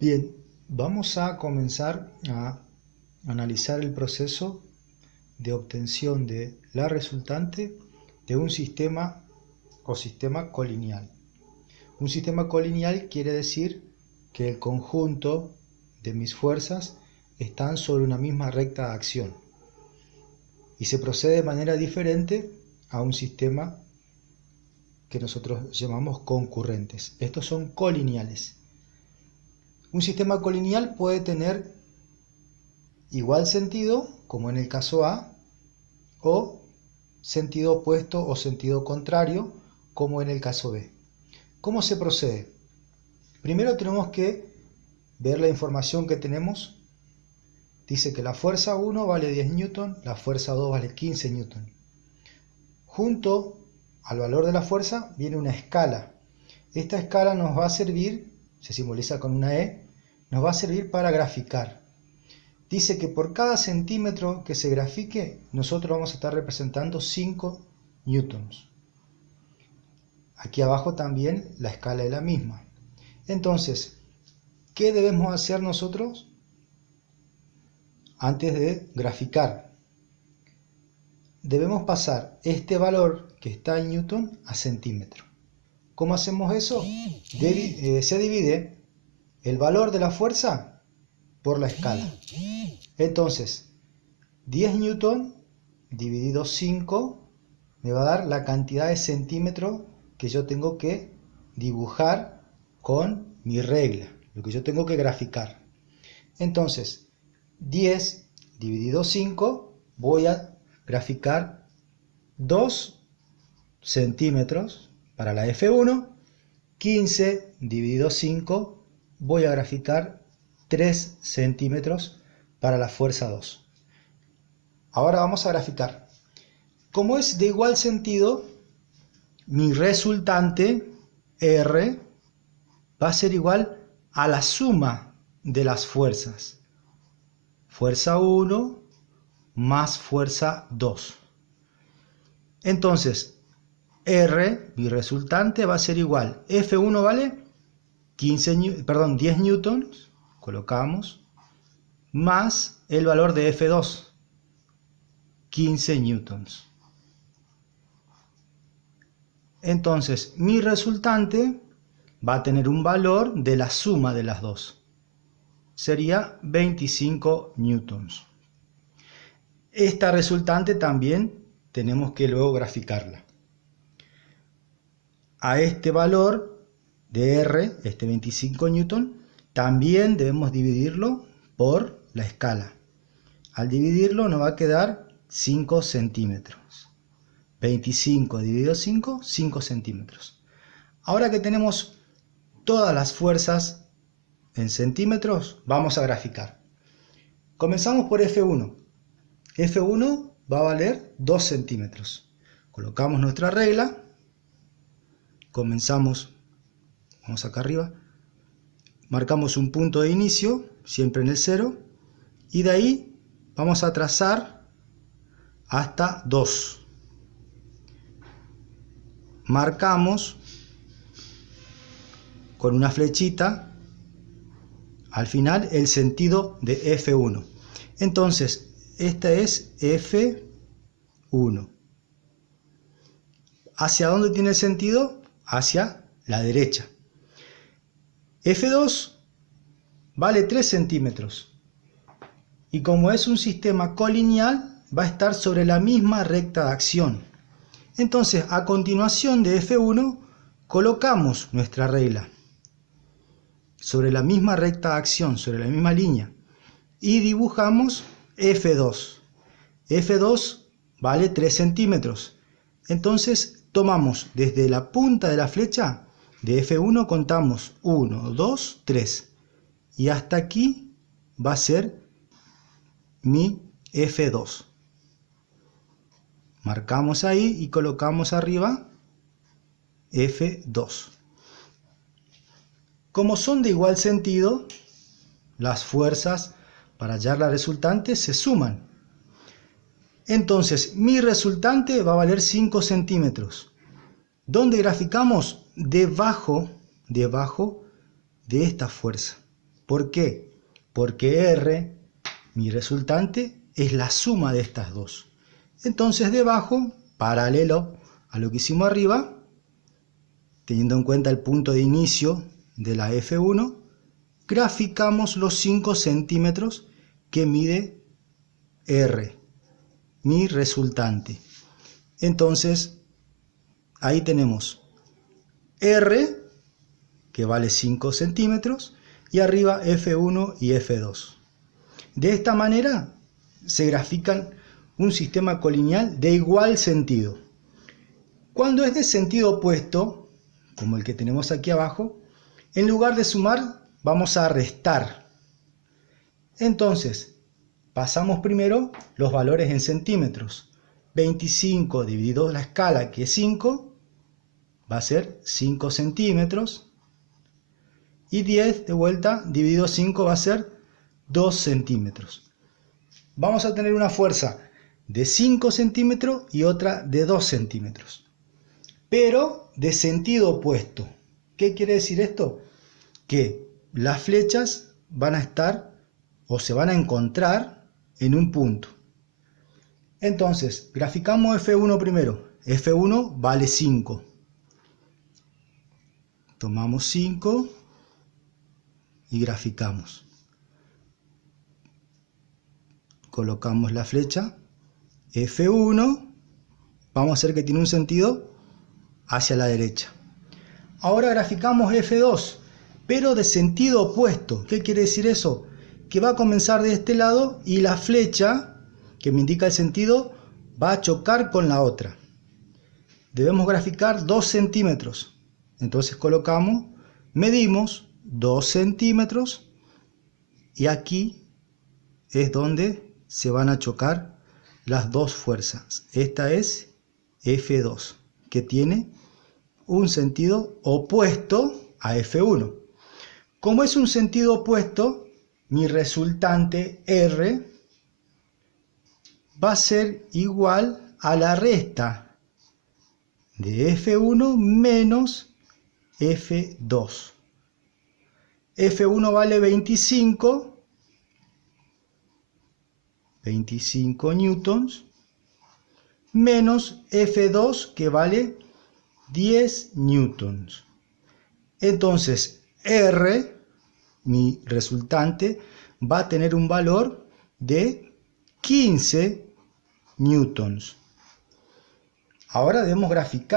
Bien, vamos a comenzar a analizar el proceso de obtención de la resultante de un sistema o sistema colineal. Un sistema colineal quiere decir que el conjunto de mis fuerzas están sobre una misma recta de acción y se procede de manera diferente a un sistema que nosotros llamamos concurrentes. Estos son colineales. Un sistema colineal puede tener igual sentido, como en el caso A, o sentido opuesto o sentido contrario, como en el caso B. ¿Cómo se procede? Primero tenemos que ver la información que tenemos. Dice que la fuerza 1 vale 10 newton, la fuerza 2 vale 15 newton. Junto al valor de la fuerza viene una escala. Esta escala nos va a servir, se simboliza con una E, nos va a servir para graficar. Dice que por cada centímetro que se grafique, nosotros vamos a estar representando 5 newtons. Aquí abajo también la escala es la misma. Entonces, ¿qué debemos hacer nosotros antes de graficar? Debemos pasar este valor que está en newton a centímetro. ¿Cómo hacemos eso? Se divide el valor de la fuerza por la escala. Entonces, 10 newton dividido 5 me va a dar la cantidad de centímetros que yo tengo que dibujar con mi regla, lo que yo tengo que graficar. Entonces, 10 dividido 5 voy a graficar 2 centímetros para la F1, 15 dividido 5 voy a graficar 3 centímetros para la fuerza 2. Ahora vamos a graficar. Como es de igual sentido, mi resultante R va a ser igual a la suma de las fuerzas. Fuerza 1 más fuerza 2. Entonces, R, mi resultante, va a ser igual. F1 vale 10 newtons, colocamos, más el valor de F2, 15 newtons. Entonces, mi resultante va a tener un valor de la suma de las dos. Sería 25 newtons. Esta resultante también tenemos que luego graficarla. A este valor de R, este 25 newton, también debemos dividirlo por la escala. Al dividirlo nos va a quedar 5 centímetros. 25 dividido 5, 5 centímetros. Ahora que tenemos todas las fuerzas en centímetros, vamos a graficar. Comenzamos por F1. F1 va a valer 2 centímetros. Colocamos nuestra regla. Comenzamos, vamos acá arriba. Marcamos un punto de inicio, siempre en el 0. Y de ahí vamos a trazar hasta 2. Marcamos con una flechita al final el sentido de F1. Entonces, esta es F1. ¿Hacia dónde tiene el sentido? Hacia la derecha. F2 vale 3 centímetros. Y como es un sistema colineal, va a estar sobre la misma recta de acción. Entonces, a continuación de F1, colocamos nuestra regla sobre la misma recta de acción, sobre la misma línea, y dibujamos F2. F2 vale 3 centímetros. Entonces, tomamos desde la punta de la flecha de F1, contamos 1, 2, 3. Y hasta aquí va a ser mi F2. Marcamos ahí y colocamos arriba F2. Como son de igual sentido, las fuerzas para hallar la resultante se suman. Entonces, mi resultante va a valer 5 centímetros. ¿Dónde graficamos? Debajo de esta fuerza. ¿Por qué? Porque R, mi resultante, es la suma de estas dos. Entonces debajo, paralelo a lo que hicimos arriba, teniendo en cuenta el punto de inicio de la F1, graficamos los 5 centímetros que mide R, mi resultante. Entonces, ahí tenemos R, que vale 5 centímetros, y arriba F1 y F2. De esta manera se grafican un sistema colineal de igual sentido. Cuando es de sentido opuesto, como el que tenemos aquí abajo, en lugar de sumar, vamos a restar. Entonces, pasamos primero los valores en centímetros. 25 dividido la escala, que es 5, va a ser 5 centímetros. Y 10 de vuelta dividido 5 va a ser 2 centímetros. Vamos a tener una fuerza de 5 centímetros y otra de 2 centímetros. Pero de sentido opuesto. ¿Qué quiere decir esto? Que las flechas van a estar o se van a encontrar en un punto. Entonces, graficamos F1 primero. F1 vale 5. Tomamos 5 y graficamos. Colocamos la flecha F1. Vamos a hacer que tiene un sentido hacia la derecha. Ahora graficamos F2, pero de sentido opuesto. ¿Qué quiere decir eso? Que va a comenzar de este lado y la flecha que me indica el sentido va a chocar con la otra. Debemos graficar 2 centímetros. Entonces colocamos, medimos 2 centímetros y aquí es donde se van a chocar las dos fuerzas. Esta es F2, que tiene un sentido opuesto a F1. Como es un sentido opuesto, mi resultante R va a ser igual a la resta de F1 menos F2. F1 vale 25 newtons, menos F2 que vale 10 newtons. Entonces R, mi resultante, va a tener un valor de 15 newtons. Ahora debemos graficar